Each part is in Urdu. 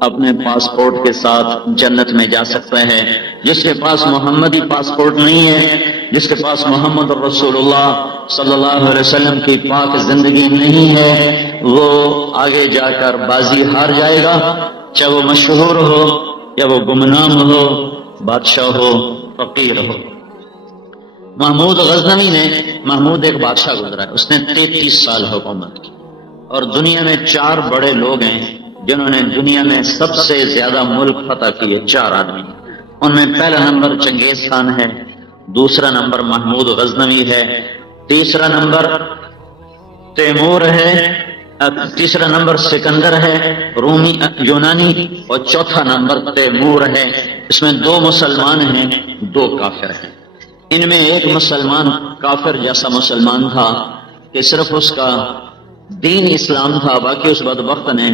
اپنے پاسپورٹ کے ساتھ جنت میں جا سکتا ہے. جس کے پاس محمدی پاسپورٹ نہیں ہے، جس کے پاس محمد رسول اللہ صلی اللہ علیہ وسلم کی پاک زندگی نہیں ہے، وہ آگے جا کر بازی ہار جائے گا، چاہے وہ مشہور ہو یا وہ گمنام ہو، بادشاہ ہو، فقیر ہو. محمود غزنوی نے، محمود ایک بادشاہ گزرا ہے، اس نے 33 سال حکومت کی، اور دنیا میں 4 بڑے لوگ ہیں جنہوں نے دنیا میں سب سے زیادہ ملک فتح کیے، 4 آدمی. ان میں پہلا نمبر چنگیز خان ہے، دوسرا نمبر محمود غزنوی ہے، تیسرا نمبر تیمور ہے، تیسرا نمبر سکندر ہے رومی یونانی، اور چوتھا نمبر تیمور ہے. اس میں 2 مسلمان ہیں، 2 کافر ہیں. ان میں ایک مسلمان کافر جیسا مسلمان تھا کہ صرف اس کا دین اسلام تھا، باقی اس بدبخت نے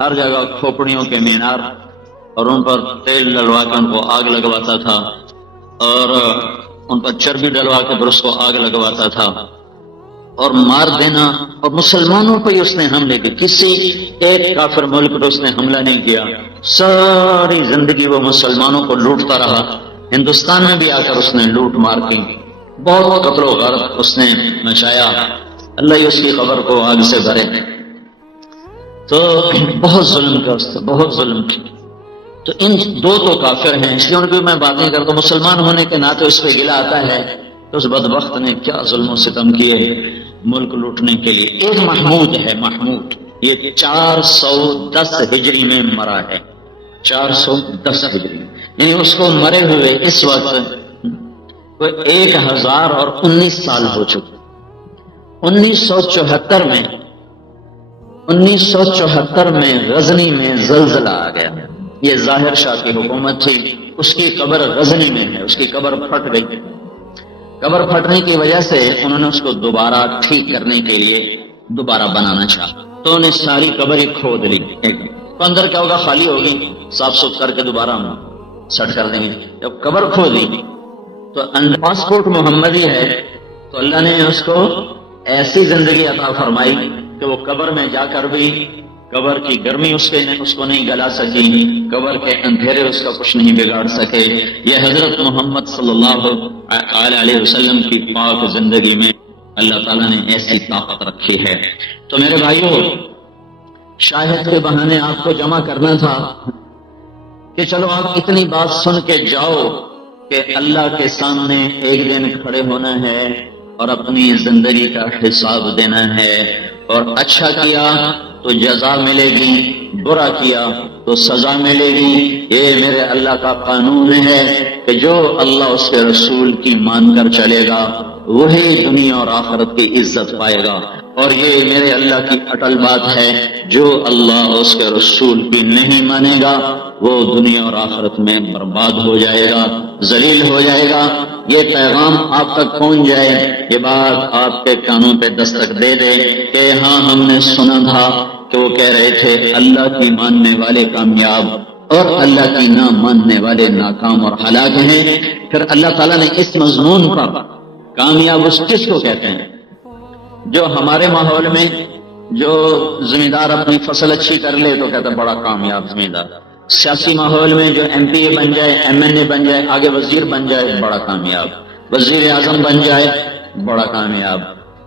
ہر جگہ کھوپڑیوں کے مینار اور ان پر تیل ڈلوا کے ان کو آگ لگواتا تھا، اور ان پر چربی ڈلوا کے پھر اس کو آگ لگواتا تھا، اور مار دینا. اور مسلمانوں پہ ہی اس نے حملے کی، کسی ایک کافر ملک پہ اس نے حملہ نہیں کیا. ساری زندگی وہ مسلمانوں کو لوٹتا رہا. ہندوستان میں بھی آ کر اس نے لوٹ مار کی، بہت قتل و غارت اس نے مچایا. اللہ ہی اس کی خبر کو آگ سے بھرے. تو بہت ظلم کیا اس نے، بہت ظلم کی. تو ان 2 تو کافر ہیں، اس لیے ان کی میں بات نہیں کرتا. مسلمان ہونے کے ناطے اس پہ گلہ آتا ہے کہ اس بدبخت نے کیا ظلم و ستم کیے ملک لوٹنے کے لیے. ایک محمود ہے، محمود، یہ 410 ہجری میں مرا ہے، 410 ہجری، یعنی اس کو مرے ہوئے اس وقت 1019 سال ہو چکے. 1974 میں غزنی میں زلزلہ آ گیا. یہ ظاہر شاہ کی حکومت تھی، اس کی قبر غزنی میں ہے، اس کی قبر پھٹ گئی. قبر پھٹنے کی وجہ سے انہوں نے اس کو دوبارہ ٹھیک کرنے کے لیے دوبارہ بنانا چاہا، تو انہوں نے ساری قبر ہی کھود لی. تو اندر کیا ہوگا، خالی ہوگی، صاف ستھرا کر کے دوبارہ ہم سیٹ کر دیں گے. جب قبر کھود لی تو پاسپورٹ محمدی ہے، تو اللہ نے اس کو ایسی زندگی عطا فرمائی کہ وہ قبر میں جا کر بھی قبر کی گرمی اس کو نہیں گلا سکی، قبر کے اندھیرے اس کا کچھ نہیں بگاڑ سکے. یہ حضرت محمد صلی اللہ علیہ وسلم کی پاک زندگی میں اللہ تعالیٰ نے ایسی طاقت رکھی ہے. تو میرے بھائیوں، شاہد کے بہانے آپ کو جمع کرنا تھا کہ چلو آپ اتنی بات سن کے جاؤ کہ اللہ کے سامنے ایک دن کھڑے ہونا ہے اور اپنی زندگی کا حساب دینا ہے، اور اچھا کیا تو جزا ملے گی، برا کیا تو سزا ملے گی. یہ میرے اللہ کا قانون ہے کہ جو اللہ اس کے رسول کی مان کر چلے گا وہی دنیا اور آخرت کی عزت پائے گا. اور یہ میرے اللہ کی اٹل بات ہے، جو اللہ اور اس کے رسول کی نہیں مانے گا وہ دنیا اور آخرت میں برباد ہو جائے گا، ذلیل ہو جائے گا. یہ پیغام آپ تک پہنچ جائے، یہ بات آپ کے کانوں پہ دستک دے دے کہ ہاں ہم نے سنا تھا کہ وہ کہہ رہے تھے اللہ کی ماننے والے کامیاب اور اللہ کی نہ ماننے والے ناکام اور ہلاک ہیں. پھر اللہ تعالیٰ نے اس مضمون کا کامیاب اس کس کو کہتے ہیں؟ جو ہمارے ماحول میں جو زمیندار اپنی فصل اچھی کر لے تو کہتا ہے بڑا کامیاب زمیندار. سیاسی ماحول میں جو ایم پی اے بن جائے، ایم این اے بن جائے، آگے وزیر بن جائے، بڑا کامیاب. وزیر اعظم بن جائے، بڑا کامیاب.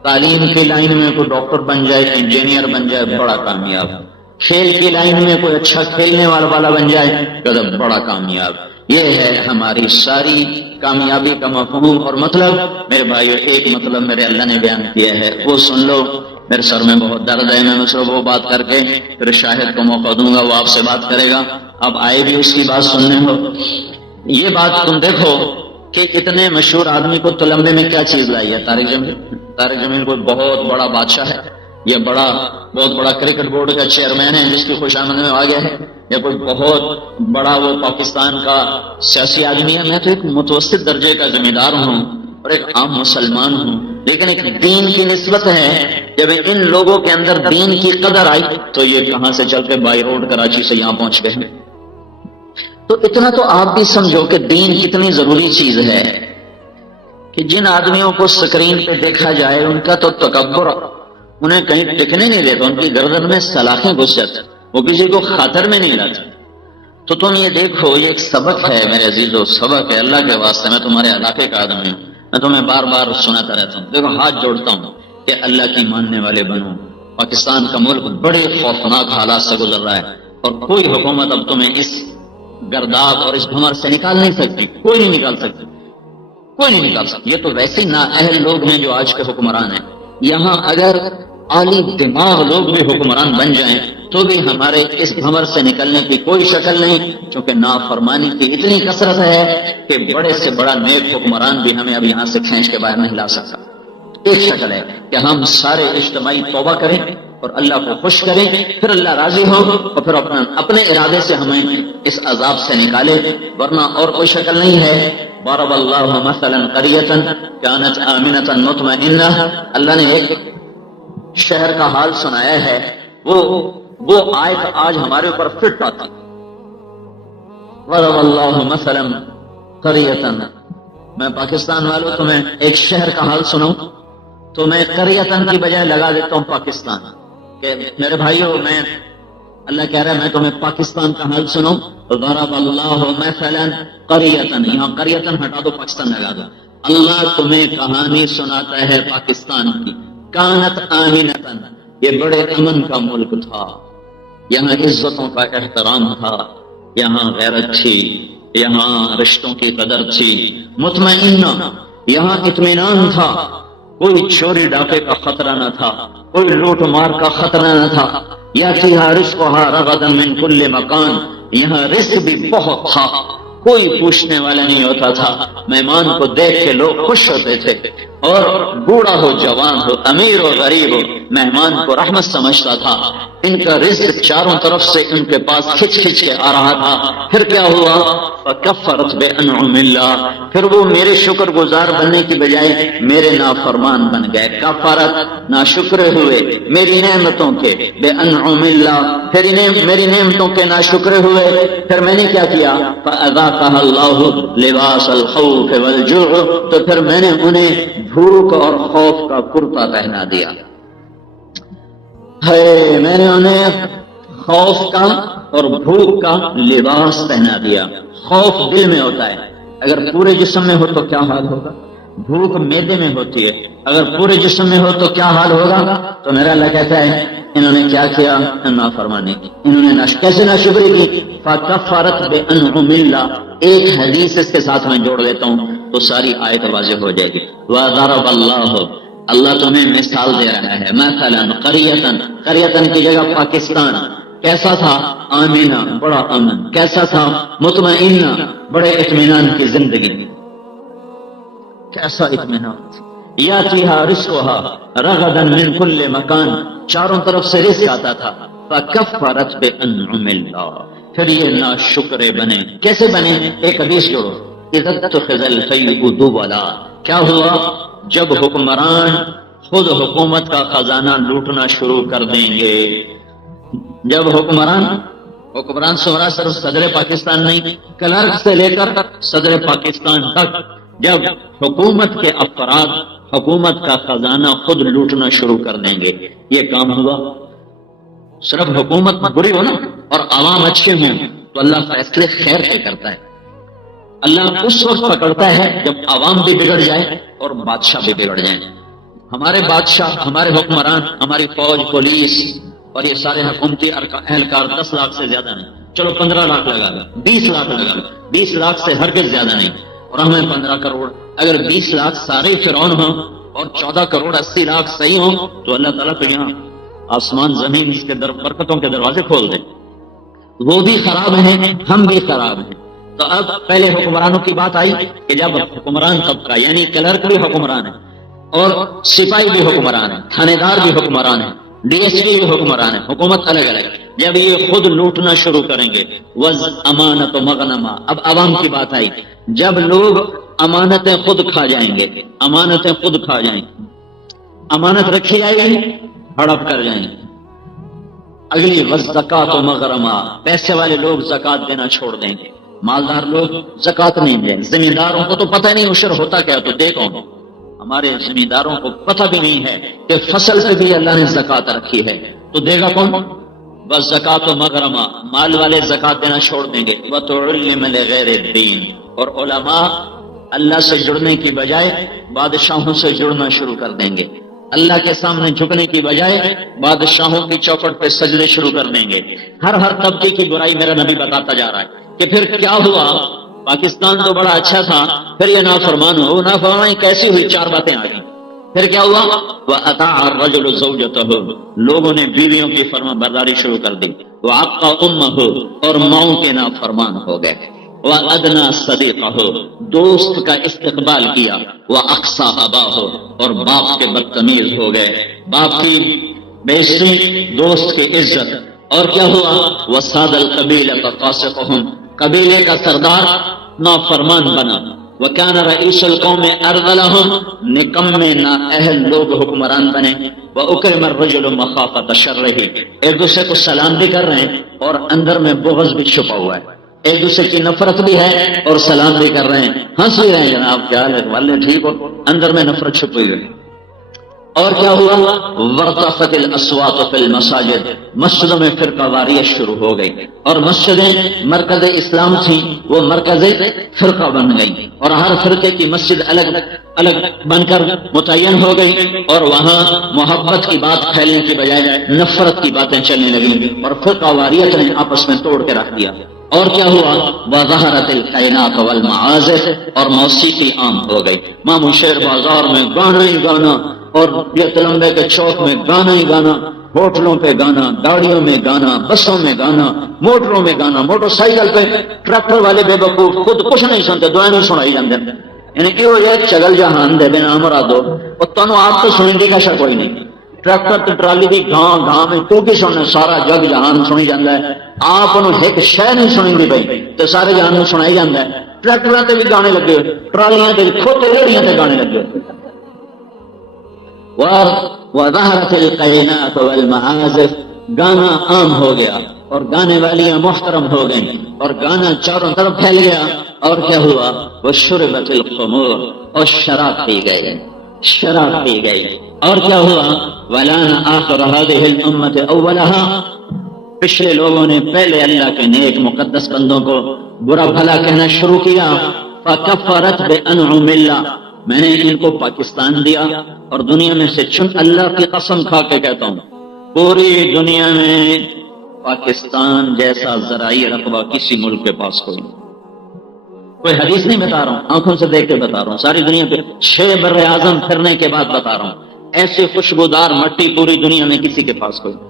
تعلیم کی لائن میں کوئی ڈاکٹر بن جائے، انجینئر بن جائے، بڑا کامیاب. کھیل کی لائن میں کوئی اچھا کھیلنے والا بن جائے، کہتا ہے بڑا کامیاب. یہ ہے ہماری ساری کامیابی کا مفہوم اور مطلب. میرے بھائیو، ایک مطلب میرے اللہ نے بیان کیا ہے، وہ سن لو. میرے سر میں بہت درد ہے، میں صرف وہ بات کر کے پھر شاہد کو موقع دوں گا، وہ آپ سے بات کرے گا. اب آئے بھی اس کی بات سننے ہو. یہ بات تم دیکھو کہ اتنے مشہور آدمی کو تلمبے میں کیا چیز لائی ہے. طارق جمیل. طارق جمیل کوئی بہت بڑا بادشاہ ہے، یہ بہت بڑا کرکٹ بورڈ کا چیئرمین ہے جس کی خوش آمد میں آ گیا ہے، یا کوئی بہت بڑا وہ پاکستان کا سیاسی آدمی ہے. میں تو ایک متوسط درجے کا ذمہ دار ہوں اور ایک عام مسلمان ہوں، لیکن ایک دین کی نسبت ہے. جب ان لوگوں کے اندر دین کی قدر آئی تو یہ کہاں سے چل کے بائی روڈ کراچی سے یہاں پہنچ گئے. تو اتنا تو آپ بھی سمجھو کہ دین کتنی ضروری چیز ہے کہ جن آدمیوں کو سکرین پہ دیکھا جائے ان کا تو تکبر انہیں کہیں ٹکنے نہیں دیتا، ان کی گردن میں سلاخیں گھس جاتی. وہ کسی کو خاطر میں نہیں لاتے. تو تم یہ دیکھو، یہ ایک سبق ہے میرے عزیزو، سبق ہے اللہ کے واسطے. میں تمہارے علاقے کا آدمی ہوں، میں تمہیں بار بار سناتا رہتا ہوں. دیکھو ہاتھ جوڑتا ہوں کہ اللہ کی ماننے والے بنو. پاکستان کا ملک بڑے خوفناک حالات سے گزر رہا ہے، اور کوئی حکومت اب تمہیں اس گرداب اور اس بھمر سے نکال نہیں سکتی. کوئی نہیں نکال سکتی، کوئی نہیں نکال سکتی. یہ تو ویسے نااہل لوگ ہیں جو آج کے حکمران ہیں. یہاں اگر عالی دماغ لوگ بھی حکمران بن جائیں تو بھی ہمارے اس بھمر سے نکلنے کی کوئی شکل نہیں، چونکہ نافرمانی کی اتنی کثرت ہے کہ بڑے سے بڑا نیک حکمران بھی ہمیں اب یہاں سے کھینچ کے باہر نہیں لا سکتا. ایک شکل ہے کہ ہم سارے اجتماعی توبہ کریں اور اللہ کو خوش کریں، پھر اللہ راضی ہو اور پھر اپنے ارادے سے ہمیں اس عذاب سے نکالے، ورنہ اور کوئی شکل نہیں ہے. ضرب اللہ مثلا قریۃ کانت آمنۃ مطمئنہ. اللہ نے ایک شہر کا حال سنایا ہے، وہ آیت آج ہمارے اوپر فٹ آتی. ضرب اللہ مثلا قریۃ، میں پاکستان والوں تمہیں ایک شہر کا حال سناؤں تو میں قریۃن کی بجائے لگا دیتا ہوں پاکستان. کہ میرے بھائیو، میں اللہ کہہ رہا ہے میں تمہیں پاکستان کا حال سناؤں. ضرب اللہ مثلا قریۃن، یہاں قریۃن ہٹا دو، پاکستان لگا دو. اللہ تمہیں کہانی سناتا ہے پاکستان کی. کانت آمنتن، یہ بڑے امن کا ملک تھا، یہاں عزتوں کا احترام تھا، یہاں غیرت تھی، یہاں رشتوں کی قدر تھی. مطمئنہ، یہاں اطمینان تھا، کوئی چوری ڈاکے کا خطرہ نہ تھا، کوئی لوٹ مار کا خطرہ نہ تھا. یاتیھا رزقھا رغدا من کل مکان، یہاں رزق بھی بہت تھا، کوئی پوچھنے والا نہیں ہوتا تھا. مہمان کو دیکھ کے لوگ خوش ہوتے تھے، اور بوڑھا ہو جوان ہو امیر ہو غریب ہو مہمان کو رحمت سمجھتا تھا. ان کا رزق چاروں طرف سے ان کے پاس کھچ کھچ کے آ رہا تھا. پھر کیا ہوا؟ فکفرت بانعم اللہ، پھر وہ میرے شکر گزار بننے کی بجائے میرے نافرمان بن گئے. کفرت، ناشکر ہوئے میری نعمتوں کے. بانعم اللہ، پھر میری نعمتوں کے ناشکر ہوئے. پھر میں نے کیا کیا؟ فاذاقها اللہ لباس الخوف والجوع، تو پھر میں نے انہیں بھوک اور خوف کا کرتا پہنا دیا. ہے میں نے انہیں خوف کا اور بھوک کا لباس پہنا دیا. خوف دل میں ہوتا ہے، اگر پورے جسم میں ہو تو کیا حال ہوگا؟ بھوک معدے میں ہوتی ہے، اگر پورے جسم میں ہو تو کیا حال ہوگا؟ تو میرا اللہ کہتا ہے انہوں نے کیا کیا؟ نافرمانی کی. انہوں نے کیسے ناشکری کی؟ فکفرت بانعم اللہ. ایک حدیث اس کے ساتھ میں جوڑ لیتا ہوں تو ساری آیت واضح ہو جائے گی. وضرب اللہ، اللہ تمہیں مثال دے رہا ہے. مثلا قریۃن، قریۃن کی جگہ پاکستان کیسا تھا؟ آمینہ، بڑا امن. کیسا تھا؟ مطمئنہ، بڑے اطمینان کی زندگی. کیسا اطمینان؟ یاتیھا رزقھا رغدا من کل مکان، چاروں طرف سے رزق آتا تھا. فکفرت بانعم اللہ، پھر یہ ناشکرے بنے. کیسے بنے؟ ایک حدیث جوڑو. اذا اتخذ الفیء دولا، کیا ہوا؟ جب حکمران خود حکومت کا خزانہ لوٹنا شروع کر دیں گے. جب حکمران سورا صرف صدر پاکستان نہیں، کلرک سے لے کر صدر پاکستان تک، جب حکومت کے افراد حکومت کا خزانہ خود لوٹنا شروع کر دیں گے. یہ کام ہوا. صرف حکومت بری ہو نا اور عوام اچھے ہوں تو اللہ فیصلے خیر کے کرتا ہے. اللہ اس وقت پکڑتا ہے جب عوام بھی بگڑ جائے اور بادشاہ بھی بگڑ جائیں. ہمارے بادشاہ، ہمارے حکمران، ہماری فوج، پولیس اور یہ سارے حکومتی اہلکار 10 لاکھ سے زیادہ نہیں. چلو 15 لاکھ لگا لو، 20 لاکھ لگا لو، 20 لاکھ سے ہرگز زیادہ نہیں. اور ہمیں 15 کروڑ. اگر 20 لاکھ سارے فرعون ہوں اور 14 کروڑ 80 لاکھ صحیح ہوں تو اللہ تعالیٰ کو یہاں آسمان زمین اس کے برکتوں کے دروازے کھول دے. وہ بھی خراب ہیں، ہم بھی خراب ہیں. تو اب پہلے حکمرانوں کی بات آئی کہ جب حکمران طبقہ یعنی کلرک بھی حکمران ہے اور سپاہی بھی حکمران ہے، تھانے دار بھی حکمران ہے، ڈی ایس پی بھی حکمران ہے، حکومت الگ الگ. جب یہ خود لوٹنا شروع کریں گے، وز امانت و مغنمہ. اب عوام کی بات آئی. جب لوگ امانتیں خود کھا جائیں گے، امانتیں خود کھا جائیں گے، امانت رکھی جائے گی، ہڑپ کر جائیں گے. اگلی زکات و مغرمہ، پیسے والے لوگ زکات دینا چھوڑ دیں گے، مالدار لوگ زکات نہیں دیں. زمینداروں کو تو پتہ نہیں عشر ہوتا کیا، تو دیکھو ہمارے زمینداروں کو پتہ بھی نہیں ہے کہ فصل پہ بھی اللہ نے زکات رکھی ہے، تو دے گا کون؟ والزکات مغرمہ، مال والے زکات دینا چھوڑ دیں گے، وتعلم لغیر الدین، اور علماء اللہ سے جڑنے کی بجائے بادشاہوں سے جڑنا شروع کر دیں گے، اللہ کے سامنے جھکنے کی بجائے بادشاہوں کی چوکھٹ پہ سجدے شروع کر دیں گے۔ ہر طبقے کی برائی میرا نبی بتاتا جا رہا ہے کہ پھر کیا ہوا، پاکستان تو بڑا اچھا تھا، پھر یہ نافرمان ہو، وہ نافرمانی کیسی ہوئی، چار باتیں آ گئی۔ پھر کیا ہوا، وَأَطَاعَ الرَّجُلُ زَوْجَتَهُ، لوگوں نے بیویوں کی فرما برداری شروع کر دی، وَعَقَّ أُمَّهُ، اور ماؤں کے نافرمان ہو گئے، وَأَدْنَى صَدِيقَهُ، دوست کا استقبال کیا، وَأَقْصَى أَبَاهُ، اور باپ کے بدتمیز ہو گئے، باپ کی بےعزتی، دوست کی عزت۔ اور کیا ہوا، وَسَادَ الْقَبِيلَةَ فَاسِقُهُمْ، قبیلے کا سردار نافرمان بنا، وَكَانَ رَئِيسُ الْقَوْمِ أَرْذَلَهُمْ، نکمے نااہل لوگ حکمران بنے، وَأُكْرِمَ الرَّجُلُ مَخَافَةَ شَرِّهِ، ایک دوسرے کو سلام بھی کر رہے ہیں اور اندر میں بغض بھی چھپا ہوا ہے، ایک دوسرے کی نفرت بھی ہے اور سلام بھی کر رہے ہیں، ہنس بھی رہے ہیں، جناب کیا حال ہے، والے ٹھیک ہو، اندر میں نفرت چھپی ہوئی۔ اور کیا ہوا، وارتفعت الاصوات فی المساجد، مسجدوں میں فرقہ واریت شروع ہو گئی، اور مسجدیں مرکز اسلام تھیں، وہ مرکز فرقہ بن گئی، اور ہر فرقے کی مسجد الگ الگ بن کر متعین ہو گئی، اور وہاں محبت کی بات پھیلنے کی بجائے نفرت کی باتیں چلنے لگیں، اور فرقہ واریت نے آپس میں توڑ کے رکھ دیا۔ اور کیا ہوا، وظہرت القینات والمعازف، اور موسیقی عام ہو گئی، مامو شیر بازار میں گانا ہی گانا، اور یہ تلمبے کے چوک میں گانا ہی گانا، ہوٹلوں پہ گانا، گاڑیوں میں گانا، بسوں میں گانا، موٹروں میں گانا، موٹر سائیکل پہ ٹریکٹر والے بے وقوف خود کچھ نہیں سنتے، دعائیں نہیں سنائی جاندے، یعنی کہ وہ یہ چگل جہان دے بنا مرادو، اور تنو آپ تو سنیں دی کا شک کوئی نہیں، ٹریکٹر تے ٹرالی دی گاں گاں میں تو کی سننا، سارا جگ جہان سنی جاندہ ہے، آپ انہوں ایک شے نہیں سنیں دی بھائی تو سارے جہان میں سنائی جاندہ ہے، ٹریکٹروں تے بھی گانے لگے ہوئے، ٹرالیاں تے کھوتے لڑیاں تے گانے لگے ہوئے۔ وظہرت القینات والمعازف، گانا عام ہو گیا اور گانے والیاں محترم ہو گئیں، اور گانا چاروں طرف پھیل گیا، اور کیا ہوا، وشربت الخمور، اور شراب پی گئی، شراب پی گئی، اور کیا ہوا، ولان آخر هذه الامت اولها، پچھلے لوگوں نے پہلے اللہ کے نیک مقدس بندوں کو برا بھلا کہنا شروع کیا، فکفرت بانعم اللہ، میں نے ان کو پاکستان دیا اور دنیا میں سے چن، اللہ کی قسم کھا کے کہتا ہوں پوری دنیا میں پاکستان جیسا زرعی رقبہ کسی ملک کے پاس کوئی نہیں، کوئی حدیث نہیں بتا رہا ہوں، آنکھوں سے دیکھ کے بتا رہا ہوں، ساری دنیا پہ 6 بر اعظم پھرنے کے بعد بتا رہا ہوں، ایسے خوشبودار مٹی پوری دنیا میں کسی کے پاس کوئی نہیں۔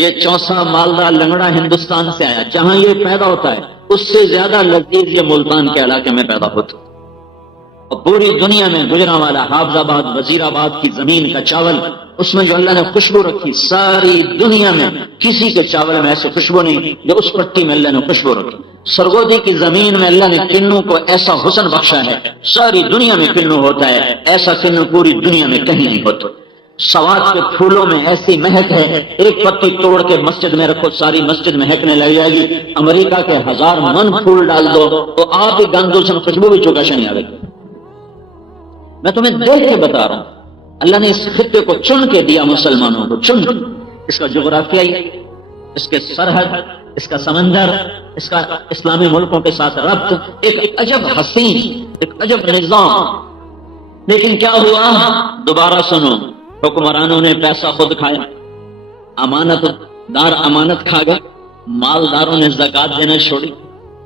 یہ چوسا مالدہ لنگڑا ہندوستان سے آیا، جہاں یہ پیدا ہوتا ہے اس سے زیادہ لذیذ یہ ملتان کے علاقے میں پیدا ہوتا ہے، اور پوری دنیا میں گجرانوالا، حافظ آباد، وزیر آباد کی زمین کا چاول، اس میں جو اللہ نے خوشبو رکھی، ساری دنیا میں کسی کے چاول میں ایسے خوشبو نہیں جو اس پٹی میں اللہ نے خوشبو رکھی۔ سرگودی کی زمین میں اللہ نے کنوں کو ایسا حسن بخشا ہے، ساری دنیا میں کنوں ہوتا ہے، ایسا کنوں پوری دنیا میں کہیں نہیں ہوتا۔ سوات کے پھولوں میں ایسی مہک ہے، ایک پتی توڑ کے مسجد میں رکھو ساری مسجد مہکنے لگ جائے گی، امریکہ کے 1000 من پھول ڈال دو تو آپ ہی گندوں سے خوشبو بھی چکا نہیں آئے گی۔ میں تمہیں دیکھ کے بتا رہا ہوں، اللہ نے اس خطے کو چن کے دیا مسلمانوں کو، چن، اس کا جغرافیائی، اس کے سرحد، اس کا سمندر، اس کا اسلامی ملکوں کے ساتھ ربط، ایک عجب حسین، ایک عجب نظام۔ لیکن کیا ہوا، دوبارہ سنو، حکمرانوں نے پیسہ خود کھایا، امانت دار امانت کھا گئے، مالداروں نے زکات دینا چھوڑی،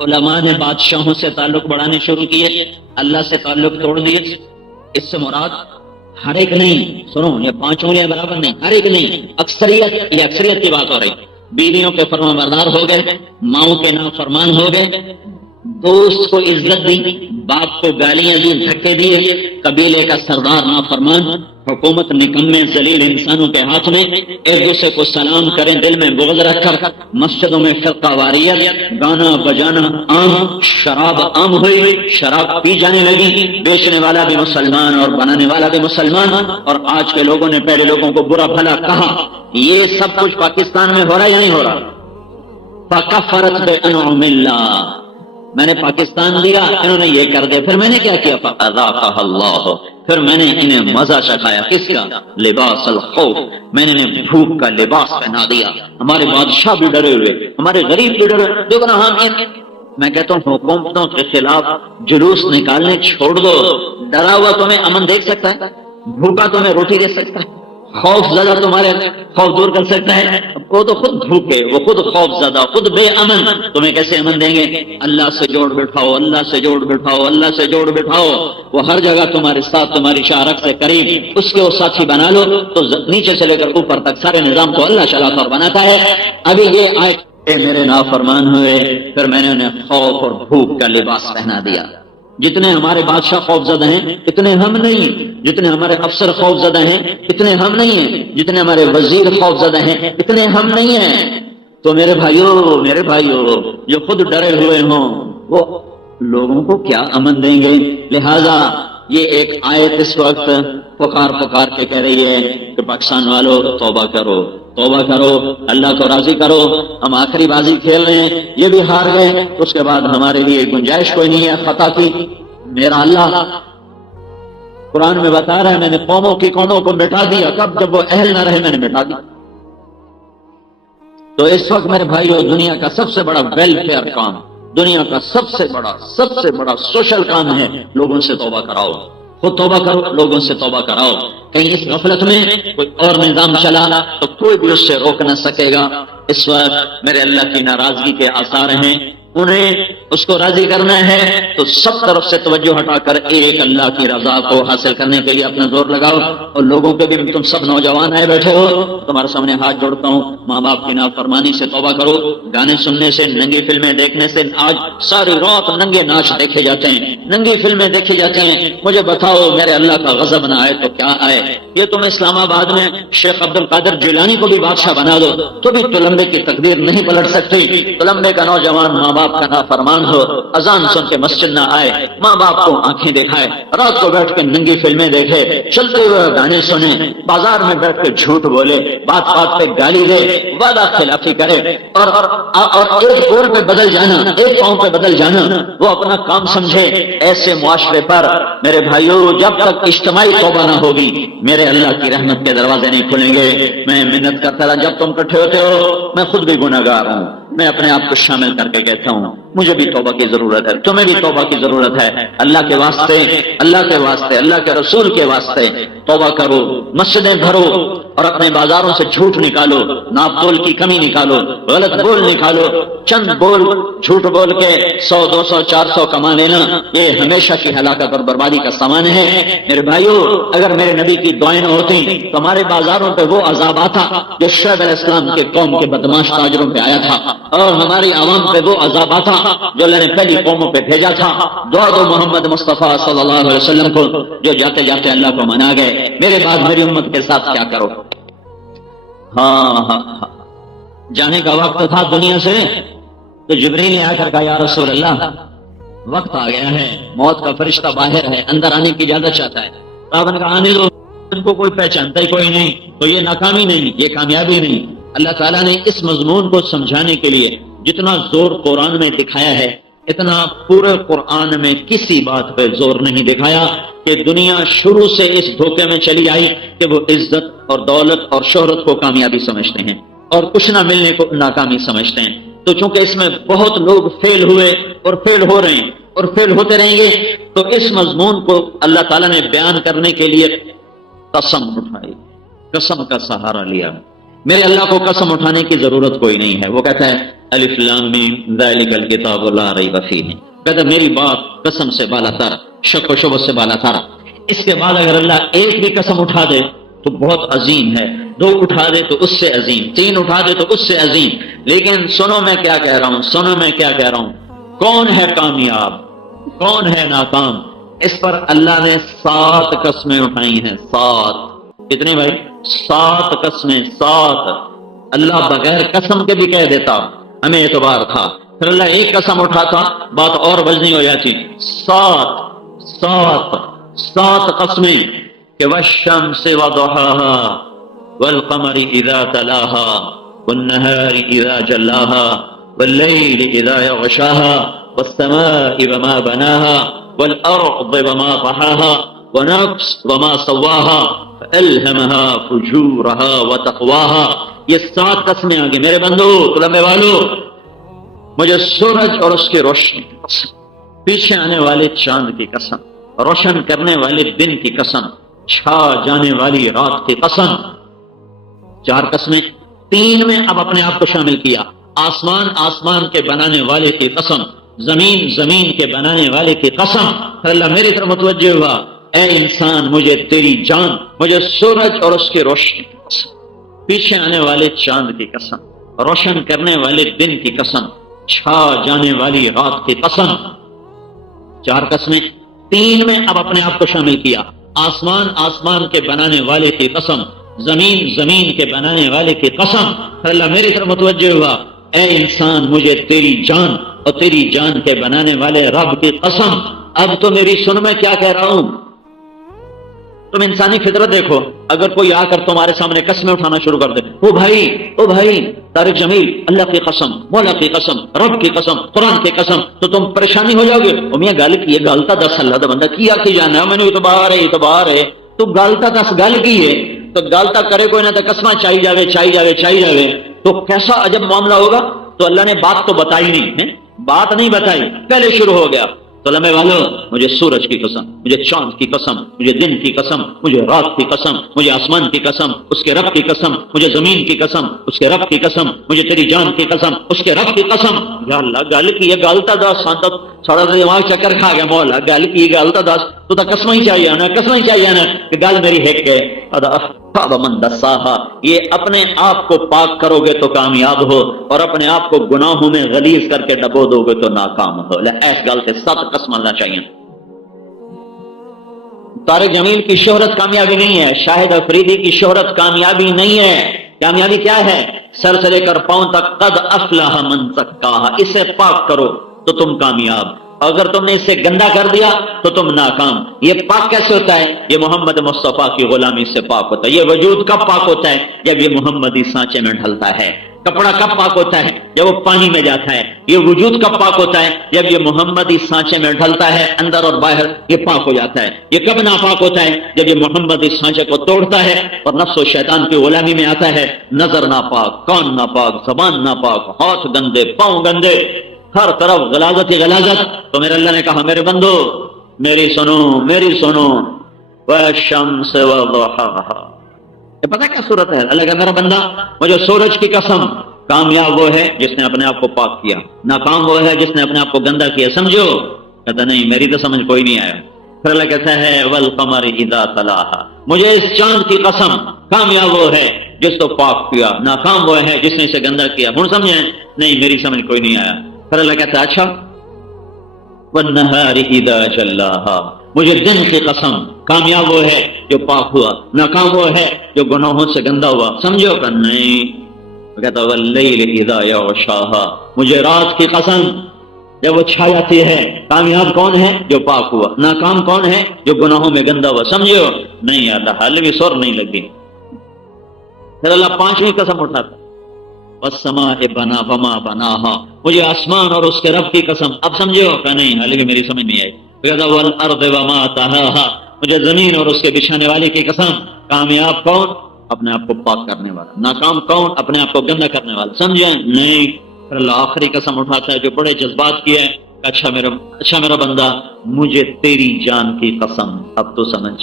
علماء نے بادشاہوں سے تعلق بڑھانے شروع کیے، اللہ سے تعلق توڑ دیے۔ اس سے مراد ہر ایک نہیں، سنو، یہ 5 انگلیاں برابر نہیں، ہر ایک نہیں، اکثریت، یہ اکثریت کی بات ہو رہی، بیویوں کے فرما بردار ہو گئے، ماؤں کے نافرمان ہو گئے، دوست کو عزت دی، باپ کو گالیاں دی، دھکے دیے، قبیلے کا سردار نافرمان، حکومت نکمے ذلیل انسانوں کے ہاتھ میں، ایک دوسرے کو سلام کریں دل میں بغض رکھ کر، مسجدوں میں فرقہ واریت، گانا بجانا عام، شراب عام ہوئی، شراب پی جانے لگی، بیچنے والا بھی مسلمان اور بنانے والا بھی مسلمان، اور آج کے لوگوں نے پہلے لوگوں کو برا بھلا کہا۔ یہ سب کچھ پاکستان میں ہو رہا ہے یا نہیں ہو رہا؟ فکفرت بانعم اللہ، میں نے پاکستان دیا، انہوں نے یہ کر دیا، پھر میں نے کیا کیا، فاذاقها اللہ، پھر میں نے انہیں مزہ چکھایا، کس کا؟ لباس الخوف، میں نے انہیں بھوک کا لباس پہنا دیا۔ ہمارے بادشاہ بھی ڈرے ہوئے، ہمارے غریب بھی ڈرے ہوئے، دیکھو نا میں کہتا ہوں حکومتوں کے خلاف جلوس نکالنے چھوڑ دو، ڈرا ہوا تمہیں امن دیکھ سکتا ہے، بھوکا تمہیں روٹی دے سکتا ہے، خوف زدہ تمہارے خوف دور کر سکتا ہے؟ وہ تو خود بھوکے، وہ خود خوف زدہ، خود بے امن، تمہیں کیسے امن دیں گے؟ اللہ سے جوڑ بٹھاؤ، اللہ سے جوڑ بٹھاؤ، اللہ سے جوڑ بٹھاؤ، وہ ہر جگہ تمہارے ساتھ، تمہاری شارک سے قریب، اس کے وہ ساتھی بنا لو تو نیچے سے لے کر اوپر تک سارے نظام کو اللہ چلاتا اور بناتا ہے۔ ابھی یہ آئے میرے نافرمان ہوئے، پھر میں نے انہیں خوف اور بھوک کا لباس پہنا دیا۔ جتنے ہمارے بادشاہ خوف زدہ ہیں اتنے ہم نہیں، جتنے ہمارے افسر خوف زدہ ہیں اتنے ہم نہیں ہیں، جتنے ہمارے وزیر خوف زدہ ہیں اتنے ہم نہیں ہیں۔ تو میرے بھائیوں جو خود ڈرے ہوئے ہوں وہ لوگوں کو کیا امن دیں گے؟ لہذا یہ ایک آیت اس وقت پکار کے کہہ رہی ہے کہ پاکستان والوں توبہ کرو، توبہ کرو، اللہ کو راضی کرو، ہم آخری بازی کھیل رہے ہیں، یہ بھی ہار گئے، اس کے بعد ہمارے لیے گنجائش کوئی نہیں ہے خطا کی۔ میرا اللہ قرآن میں بتا رہا ہے میں نے قوموں کو مٹا دیا، کب؟ جب وہ اہل نہ رہے میں نے مٹا دیا۔ تو اس وقت میرے بھائیو دنیا کا سب سے بڑا ویلفیئر کام، دنیا کا سب سے بڑا سوشل کام ہے لوگوں سے توبہ کراؤ، خود توبہ کرو، لوگوں سے توبہ کراؤ۔ کہیں اس غفلت میں کوئی اور نظام چلا تو کوئی بھی اس سے روک نہ سکے گا۔ اس وقت میرے اللہ کی ناراضگی کے آثار ہیں، انہیں اس کو راضی کرنا ہے تو سب طرف سے توجہ ہٹا کر ایک اللہ کی رضا کو حاصل کرنے کے لیے اپنا زور لگاؤ۔ اور لوگوں کے بھی تم سب نوجوان آئے بیٹھے ہو، تمہارے سامنے ہاتھ جوڑتا ہوں، ماں باپ کی نافرمانی سے توبہ کرو، گانے سننے سے، ننگی فلمیں دیکھنے سے، آج ساری رات ننگے ناچ دیکھے جاتے ہیں، ننگی فلمیں دیکھی جاتی ہیں، مجھے بتاؤ میرے اللہ کا غضب نہ آئے تو کیا آئے؟ یہ تم اسلام آباد میں شیخ عبد القادر جیلانی کو بھی بادشاہ بنا دو تو بھی تلمبے کی تقدیر نہیں پلٹ سکتی۔ تلمبے کا نوجوان ماں باپ کا نافرمان ہو، اذان سن کے مسجد نہ آئے، ماں باپ کو آنکھیں دکھائے، رات کو بیٹھ کے ننگی فلمیں دیکھے، چلتے ہوئے گانے سنے، بازار میں بیٹھ کے جھوٹ بولے، بات بات پہ گالی دے، وعدہ خلافی کرے، اور ایک گول پہ بدل جانا، ایک پاؤں پہ بدل جانا وہ اپنا کام سمجھے۔ ایسے معاشرے پر میرے بھائیوں جب تک اجتماعی توبہ نہ ہوگی میرے اللہ کی رحمت کے دروازے نہیں کھلیں گے۔ میں منت کرتا رہا، جب تم اکٹھے ہوتے ہو میں خود بھی گنہگار ہوں، میں اپنے آپ کو شامل کر کے کہتا ہوں مجھے بھی توبہ کی ضرورت ہے، تمہیں بھی توبہ کی ضرورت ہے۔ اللہ کے واسطے، اللہ کے واسطے، اللہ کے رسول کے واسطے توبہ کرو، مسجدیں بھرو اور اپنے بازاروں سے جھوٹ نکالو، ناپ تول کی کمی نکالو، غلط بول نکالو۔ چند بول جھوٹ بول کے 100 200 400 کما لینا یہ ہمیشہ کی ہلاکت اور بربادی کا سامان ہے۔ میرے بھائیو اگر میرے نبی کی دعائیں نہ ہوتی تو ہمارے بازاروں پہ وہ عذاب آتا جو شعیب علیہ السلام کے قوم کے بدماش تاجروں پہ آیا تھا، اور ہماری عوام پہ وہ عذاب آتا جو اللہ نے پہلی قوموں پہ بھیجا تھا۔ دعا دو محمد مصطفیٰ صلی اللہ علیہ وسلم کو جو جاتے جاتے اللہ کو منا گئے۔ میرے بعد میری امت کے ساتھ کیا کرو؟ ہاں جانے کا وقت تھا دنیا سے تو جبریل نے آ کر کہا یا رسول اللہ وقت آ گیا ہے، موت کا فرشتہ باہر ہے، اندر آنے کی اجازت چاہتا ہے۔ آپ نے کہا آنے دو، ان کو کوئی پہچانتا ہی کوئی نہیں، تو یہ ناکامی نہیں، یہ کامیابی نہیں۔ اللہ تعالیٰ نے اس مضمون کو سمجھانے کے لیے جتنا زور قرآن میں دکھایا ہے اتنا پورے قرآن میں کسی بات پہ زور نہیں دکھایا کہ دنیا شروع سے اس دھوکے میں چلی آئی کہ وہ عزت اور دولت اور شہرت کو کامیابی سمجھتے ہیں اور کچھ نہ ملنے کو ناکامی سمجھتے ہیں۔ تو چونکہ اس میں بہت لوگ فیل ہوئے اور فیل ہو رہے ہیں اور فیل ہوتے رہیں گے، تو اس مضمون کو اللہ تعالیٰ نے بیان کرنے کے لیے قسم اٹھائی، قسم کا سہارا لیا۔ میرے اللہ کو قسم اٹھانے کی ضرورت کوئی نہیں ہے، وہ کہتا ہے الف لام میم ذالک الکتاب لا ریب فیہ، کہتا ہے میری بات قسم سے بالا تر، شک و شبہ سے بالا تر۔ اس کے بعد اگر اللہ ایک بھی قسم اٹھا دے تو بہت عظیم ہے، 2 اٹھا دے تو اس سے عظیم، 3 اٹھا دے تو اس سے عظیم۔ لیکن سنو میں کیا کہہ رہا ہوں، سنو میں کیا کہہ رہا ہوں، کون ہے کامیاب، کون ہے ناکام؟ اس پر اللہ نے 7 قسمیں اٹھائی ہیں، 7۔ کتنے بھائی؟ 7 قسمیں، 7۔ اللہ بغیر قسم کے بھی کہہ دیتا، ہمیں اعتبار تھا، پھر اللہ ایک قسم اٹھاتا بات اور وزنی ہو جاتی۔ 7 قسمیں کہ والشمس وضحاها والقمر اذا تلاها والنهار اذا جلاها والليل اذا يغشاها والسماء وما بناها والارض وما طحاها ونفس وما سواها فألهمها فجورها وتقواها. یہ 7 قسمیں آگے میرے بندو لمبے والو، مجھے سورج اور اس کی روشنی کی قسم، پیچھے آنے والے چاند کی قسم، روشن کرنے والے دن کی قسم، چھا جانے والی رات کی قسم. 4 قسمیں، 3 میں اب اپنے آپ کو شامل کیا. آسمان آسمان کے بنانے والے کی قسم، زمین زمین کے بنانے والے کی قسم. پھر اللہ میری طرف متوجہ ہوا، اے انسان مجھے تیری جان، مجھے سورج اور اس کی روشنی کی قسم، پیچھے آنے والے چاند کی قسم، روشن کرنے والے دن کی قسم، چھا جانے والی رات کی قسم. 4 قسمیں، 3 میں اب اپنے آپ کو شامل کیا. آسمان آسمان کے بنانے والے کی قسم، زمین زمین کے بنانے والے کی قسم. پھر اللہ میری طرف متوجہ ہوا، اے انسان مجھے تیری جان اور تیری جان کے بنانے والے رب کی قسم. اب تو میری سن میں کیا کہہ رہا ہوں. تم انسانی فطرت دیکھو، اگر کوئی آ کر تمہارے سامنے قسمیں اٹھانا شروع کر دے، او بھائی طارق جمیل، اللہ کی قسم، مولا کی قسم، رب کی قسم، قرآن کی قسم، تو تم پریشانی ہو جاؤ گے. او میاں گل کی ہے، گالتا 10 اللہ دا بندہ کیا کی جانا ہے، میں نے اعتبار ہے تو گالتا 10 گل کی ہے، تو گالتا کرے کوئی نہ تو قسمہ چاہی جاوے تو کیسا عجب معاملہ ہوگا. تو اللہ نے بات تو بتائی نہیں ہے، بات نہیں بتائی، پہلے شروع ہو گیا. تو لمبے والو، مجھے سورج کی قسم، مجھے چاند کی قسم، مجھے دن کی قسم، مجھے رات کی قسم، مجھے آسمان کی قسم، اس کے رب کی قسم، مجھے زمین کی قسم، اس کے رب کی قسم، مجھے تیری جان کی قسم، اس کے رب کی قسم. یا اللہ گل کی ہے، گالتا 10 سانتا ساڑا دماغ چکر کھا گیا. مولا گل کی گالتا 10 تو قسم ہی چاہیے نا کہ گل میری ہے کہ من دساہا. یہ اپنے آپ کو پاک کرو گے تو کامیاب ہو، اور اپنے آپ کو گناہوں میں غلیظ کر کے ڈبو دو گے تو ناکام ہو. ایس گل سے 7 قسم اللہ چاہیے. طارق جمیل کی شہرت کامیابی نہیں ہے، شاہد افریدی کی شہرت کامیابی نہیں ہے. کامیابی کیا ہے؟ سر سے لے کر پاؤں تک قد افلح من زکاہا. اسے پاک کرو تو تم کامیاب، اگر تم نے اسے گندا کر دیا تو تم ناکام. یہ پاک کیسے ہوتا ہے؟ یہ محمد مصطفیٰ کی غلامی سے پاک ہوتا ہے. یہ وجود کب پاک ہوتا ہے؟ جب یہ محمدی سانچے میں ڈھلتا ہے. کپڑا کب پاک ہوتا ہے؟ جب وہ پانی میں جاتا ہے. یہ وجود کب پاک ہوتا ہے؟ جب یہ محمدی سانچے میں ڈھلتا ہے، اندر اور باہر یہ پاک ہو جاتا ہے. یہ کب ناپاک ہوتا ہے؟ جب یہ محمدی سانچے کو توڑتا ہے اور نفس و شیطان کی غلامی میں آتا ہے. نظر ناپاک، کان ناپاک، زبان ناپاک، ہاتھ گندے، پاؤں گندے، ہر طرف غلاظت ہی غلاظت. تو میرے اللہ نے کہا میرے بندو میری سنو والشمس وضحاها. یہ پتہ کیا صورت ہے؟ اللہ کا میرا بندہ مجھے سورج کی قسم، کامیاب وہ ہے جس نے اپنے آپ کو پاک کیا، ناکام وہ ہے جس نے اپنے آپ کو گندا کیا. سمجھو؟ کہتا نہیں میری تو سمجھ کوئی نہیں آیا. پھر اللہ کہتا ہے والقمر اذا تلاها. مجھے اس چاند کی قسم، کامیاب وہ ہے جس کو پاک کیا، ناکام وہ ہے جس نے اسے گندا کیا. ہن سمجھیں؟ نہیں میری سمجھ کوئی نہیں آیا. پھر اللہ کہتا ہے اچھا والنہار اذا جلاها. مجھے دن کی قسم، کامیاب وہ ہے جو پاک ہوا، ناکام وہ ہے جو گناہوں سے گندا ہوا. سمجھو کہ نہیں؟ کہتا واللیل اذا یغشاها. مجھے رات کی قسم، جب وہ چھا جاتی ہے. کامیاب کون ہے؟ جو پاک ہوا. ناکام کون ہے؟ جو گناہوں میں گندا ہوا. سمجھو؟ نہیں آتا، حال بھی سور نہیں لگی. پھر اللہ 5ویں قسم اٹھاتا والسماء بنا وما بناها. مجھے آسمان اور اس کے رب کی قسم. اب سمجھو کہ نہیں؟ حالانکہ میری سمجھ نہیں آئی. کہتا والارض وما طحاها. مجھے زمین اور اس کے بچھانے والے کی قسم. کامیاب کون؟ اپنے آپ کو پاک کرنے والا. ناکام کون؟ اپنے آپ کو گندا کرنے والا. سمجھا؟ نہیں. پھر اللہ آخری قسم اٹھاتا ہے جو بڑے جذبات کی ہے. اچھا میرا بندہ مجھے تیری جان کی قسم. اب تو سمجھ،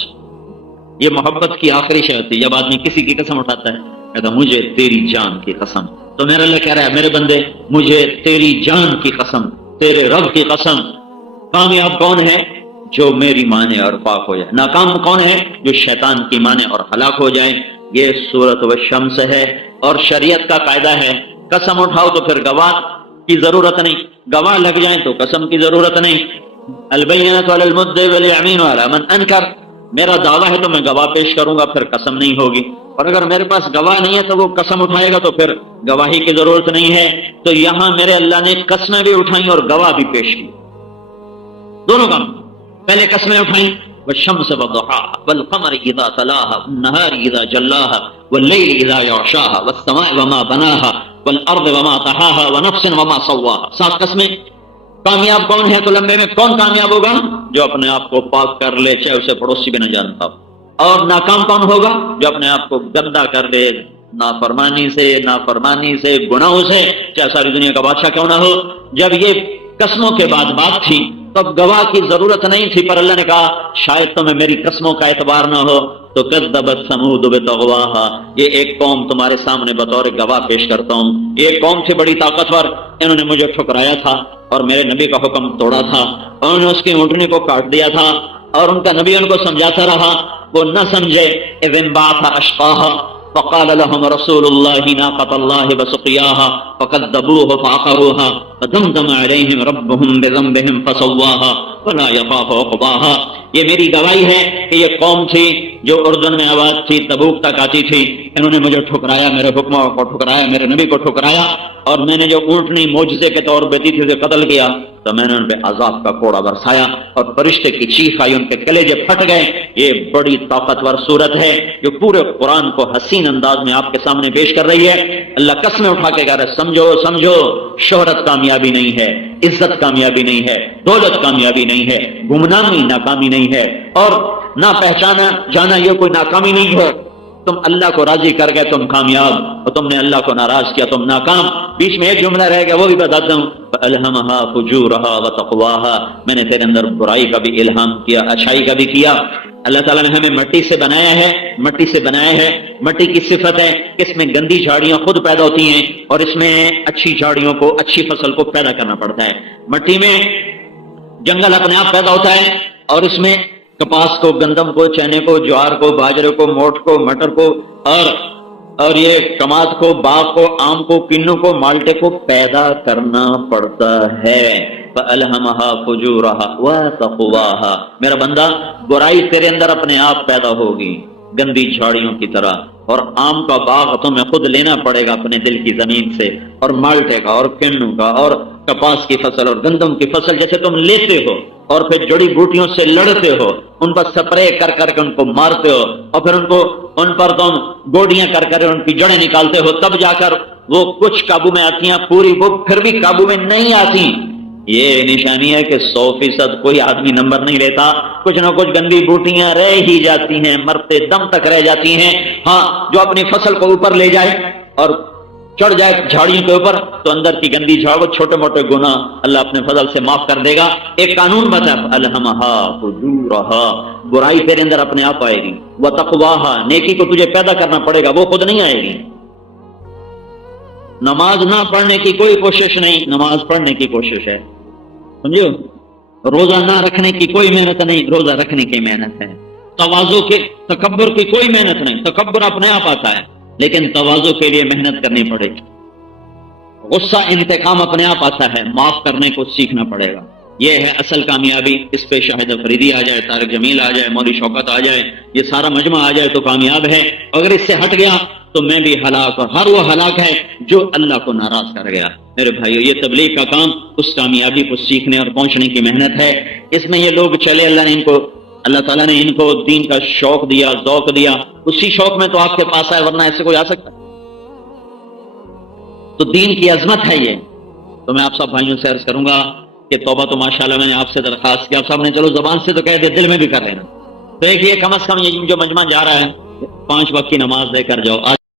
یہ محبت کی آخری شے ہوتی ہے جب آدمی کسی کی قسم اٹھاتا ہے. کہتا مجھے تیری جان کی قسم. تو میرا اللہ کہہ رہا ہے میرے بندے مجھے تیری جان کی قسم، تیرے رب کی قسم. کامیاب کون ہے؟ جو میری مانے اور پاک ہو جائے. ناکام کون ہے؟ جو شیطان کی مانے اور ہلاک ہو جائے. یہ سورۃ والشمس ہے. اور شریعت کا قاعدہ ہے قسم اٹھاؤ تو پھر گواہ کی ضرورت نہیں، گواہ لگ جائیں تو قسم کی ضرورت نہیں. البینۃ علی المدعی والیمین علی من انکر. میرا دعویٰ ہے تو میں گواہ پیش کروں گا، پھر قسم نہیں ہوگی. اور اگر میرے پاس گواہ نہیں ہے تو وہ قسم اٹھائے گا تو پھر گواہی کی ضرورت نہیں ہے. تو یہاں میرے اللہ نے قسمیں بھی اٹھائیں اور گواہ بھی پیش کی، دونوں کام. پہلے قسمیں اٹھائیں والشمس وضحاها والقمر اذا تلاها والنهار اذا جلاها والليل اذا يغشاها والسماء وما بناها والارض وما طحاها ونفس وما سواها. 7 قسمیں. کامیاب کون ہے؟ تو لمبے میں کون کامیاب ہوگا؟ جو اپنے آپ کو پاک کر لے، چاہے اسے پڑوسی بھی نہ جانتا ہو۔ اور ناکام کون ہوگا؟ جو اپنے آپ کو گندا کر لے، نافرمانی سے، گناہوں سے، چاہے ساری دنیا کا بادشاہ کیوں نہ ہو۔ جب یہ قسموں کے بعد بات تھی تب گواہ کی ضرورت نہیں تھی، پر اللہ نے کہا شاید تمہیں میری قسموں کا اعتبار نہ ہو تو کذبت ثمود بطغواہا، یہ ایک قوم تمہارے سامنے بطور گواہ پیش کرتا ہوں۔ یہ قوم تھی بڑی طاقتور، انہوں نے مجھے ٹھکرایا تھا اور میرے نبی کا حکم توڑا تھا، انہوں نے اس کی اونٹنی کو کاٹ دیا تھا اور ان کا نبی ان کو سمجھاتا رہا، وہ نہ سمجھے۔ اذ انبعث اشقاہا فقال لهم رسول الله ناقة الله وسقياها فكذبوه فعقروها فدمدم عليهم ربهم بذنبهم فسواها ولا يخاف عقباها۔ یہ میری گواہی ہے کہ یہ قوم تھی جو اردن میں آباد تھی، تبوک تک آتی تھی، انہوں نے مجھے ٹھکرایا، میرے حکموں کو ٹھکرایا، میرے نبی کو ٹھکرایا، اور میں نے جو اونٹنی معجزے کے طور پہ دی تھی اسے قتل کیا تو میں نے ان پہ عذاب کا کوڑا برسایا اور فرشتے کی چیخ آئی، ان کے کلیجے پھٹ گئے۔ یہ بڑی طاقتور صورت ہے جو پورے قرآن کو حسین انداز میں آپ کے سامنے پیش کر رہی ہے۔ اللہ قسمیں اٹھا کے کہہ رہا ہے سمجھو سمجھو، شہرت کامیابی نہیں ہے، عزت کامیابی نہیں ہے، دولت کامیابی نہیں ہے، گمنامی ناکامی نہیں ہے، اور نہ پہچانا جانا یہ کوئی ناکامی نہیں ہے۔ تم اللہ کو راضی کر گئے تم کامیاب، اور تم نے اللہ کو ناراض کیا تم ناکام۔ بیچ میں ایک جملہ رہ گیا وہ بھی بتاتا ہوں، فَأَلْهَمَهَا فُجُورَهَا وَتَقْوَاهَا، میں نے تیرے اندر برائی کا بھی الہام کیا، اچھائی کا بھی کیا۔ اللہ تعالیٰ نے ہمیں مٹی سے بنایا ہے، مٹی کی صفت ہے کہ اس میں گندی جھاڑیاں خود پیدا ہوتی ہیں اور اس میں اچھی جھاڑیوں کو، اچھی فصل کو پیدا کرنا پڑتا ہے۔ مٹی میں جنگل اپنے آپ پیدا ہوتا ہے اور اس میں کپاس کو، گندم کو، چنے کو، جوار کو، باجرے کو، موٹ کو، مٹر کو اور یہ کماد کو، باغ کو، آم کو، کنو کو، مالٹے کو پیدا کرنا پڑتا ہے۔ فَأَلْهَمَهَا فُجُورَهَا وَتَقْوَاهَا، میرا بندہ برائی تیرے اندر اپنے آپ پیدا ہوگی گندی جھاڑیوں کی طرح، اور آم کا باغ تمہیں خود لینا پڑے گا اپنے دل کی زمین سے، اور مالٹے کا اور کنو کا اور کپاس کی فصل اور گندم کی فصل جیسے تم لیتے ہو اور پھر جڑی بوٹیوں سے لڑتے ہو، ان پر سپرے کر کر کے ان کو مارتے ہو، اور پھر ان پر تم گوڈیاں کر کر ان کی جڑیں نکالتے ہو، تب جا کر وہ کچھ قابو میں آتی ہیں، پوری وہ پھر بھی قابو میں نہیں آتی۔ یہ نشانی ہے کہ 100% کوئی آدمی نمبر نہیں لیتا، کچھ نہ کچھ گندی بوٹیاں رہ ہی جاتی ہیں، مرتے دم تک رہ جاتی ہیں۔ ہاں، جو اپنی فصل کو اوپر لے جائے اور چڑھ جائے جھاڑیوں کے اوپر تو اندر کی گندی جھاڑ، وہ چھوٹے موٹے گناہ اللہ اپنے فضل سے معاف کر دے گا۔ ایک قانون بتا، الہمہا فجورہا، برائی تیرے اندر اپنے آپ آئے گی، وتقواہا، نیکی کو تجھے پیدا کرنا پڑے گا، وہ خود نہیں آئے گی۔ نماز نہ پڑھنے کی کوئی کوشش نہیں، نماز پڑھنے کی کوشش ہے، سمجھو۔ روزہ نہ رکھنے کی کوئی محنت نہیں، روزہ رکھنے کی محنت ہے۔ تواضع کے، تکبر کی کوئی محنت نہیں، تکبر اپنے آپ آتا ہے، لیکن تواضع کے لیے محنت کرنی پڑے گی۔ غصہ، انتقام اپنے آپ آتا ہے، معاف کرنے کو سیکھنا پڑے گا۔ یہ ہے اصل کامیابی۔ اس پہ شاہد افریدی آ جائے، طارق جمیل آ جائے، مولوی شوکت آ جائے، یہ سارا مجمع آ جائے تو کامیاب ہے۔ اگر اس سے ہٹ گیا تو میں بھی ہلاک، اور ہر وہ ہلاک ہے جو اللہ کو ناراض کر گیا۔ میرے بھائیو، یہ تبلیغ کا کام اس کامیابی کو سیکھنے اور پہنچنے کی محنت ہے۔ اس میں یہ لوگ چلے، اللہ تعالیٰ نے ان کو دین کا شوق دیا، ذوق دیا، اسی شوق میں تو آپ کے پاس آئے، ورنہ ایسے کوئی آ سکتا؟ تو دین کی عظمت ہے یہ۔ تو میں آپ سب بھائیوں سے عرض کروں گا کہ توبہ تو ماشاءاللہ میں نے آپ سے درخواست کی، آپ سب نے چلو زبان سے تو کہہ دے، دل میں بھی کر لینا۔ تو ایک یہ کم از کم یہ جو مجمع جا رہا ہے 5 وقت کی نماز دے کر جاؤ۔